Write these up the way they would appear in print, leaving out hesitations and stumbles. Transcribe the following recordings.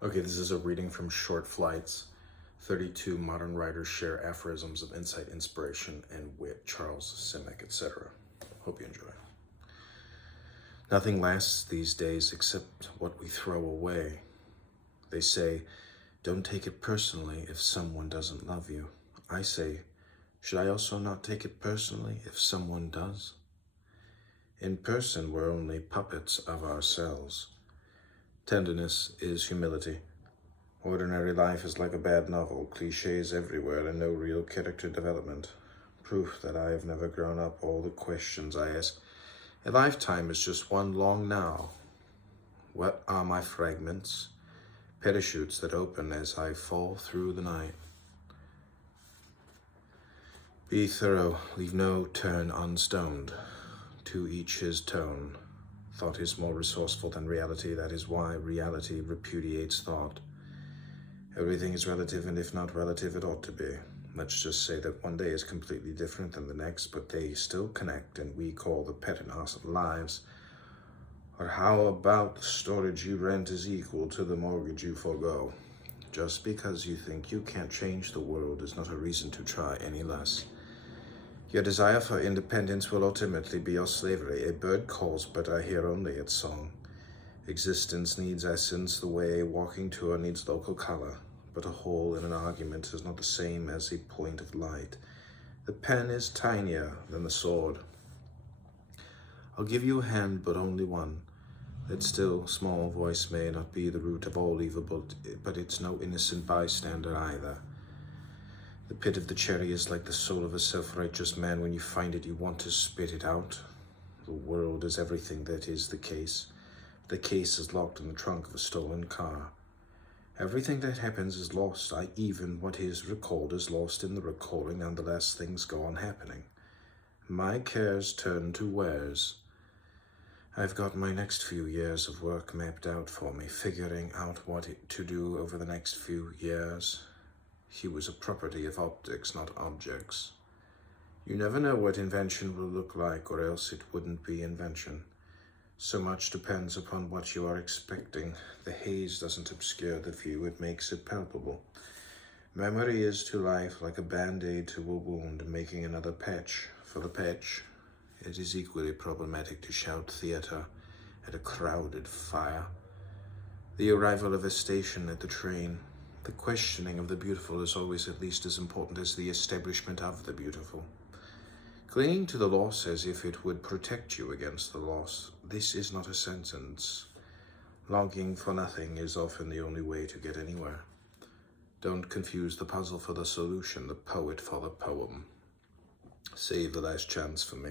Okay, this is a reading from Short Flights. 32 modern writers share aphorisms of insight, inspiration, and wit. Charles Simic, etc. Hope you enjoy. Nothing lasts these days except what we throw away. They say, don't take it personally if someone doesn't love you. I say, should I also not take it personally if someone does? In person, we're only puppets of ourselves. Tenderness is humility. Ordinary life is like a bad novel, cliches everywhere and no real character development. Proof that I have never grown up, all the questions I ask. A lifetime is just one long now. What are my fragments? Parachutes that open as I fall through the night. Be thorough, leave no turn unstoned. To each his tone. Thought is more resourceful than reality, that is why reality repudiates thought. Everything is relative, and if not relative, it ought to be. Let's just say that one day is completely different than the next, but they still connect, and we call the pettiness of lives. Or how about the storage you rent is equal to the mortgage you forego? Just because you think you can't change the world is not a reason to try any less. Your desire for independence will ultimately be your slavery. A bird calls, but I hear only its song. Existence needs essence the way a walking tour needs local color, but a hole in an argument is not the same as a point of light. The pen is tinier than the sword. I'll give you a hand, but only one. That still small voice may not be the root of all evil, but it's no innocent bystander either. The pit of the cherry is like the soul of a self-righteous man. When you find it, you want to spit it out. The world is everything that is the case. The case is locked in the trunk of a stolen car. Everything that happens is lost. Even what is recalled is lost in the recalling. Nonetheless, things go on happening. My cares turn to wares. I've got my next few years of work mapped out for me, figuring out what to do over the next few years. He was a property of optics, not objects. You never know what invention will look like, or else it wouldn't be invention. So much depends upon what you are expecting. The haze doesn't obscure the view, it makes it palpable. Memory is to life like a band-aid to a wound, making another patch for the patch. It is equally problematic to shout theater at a crowded fire. The arrival of a station at the train. The questioning of the beautiful is always at least as important as the establishment of the beautiful. Clinging to the loss as if it would protect you against the loss. This is not a sentence. Longing for nothing is often the only way to get anywhere. Don't confuse the puzzle for the solution, the poet for the poem. Save the last chance for me.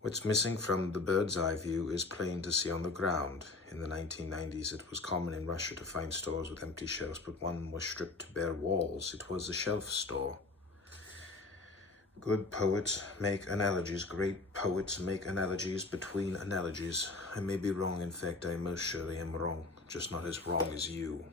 What's missing from the bird's eye view is plain to see on the ground. In the 1990s, it was common in Russia to find stores with empty shelves, but one was stripped to bare walls. It was a shelf store. Good poets make analogies. Great poets make analogies between analogies. I may be wrong. In fact, I most surely am wrong, just not as wrong as you.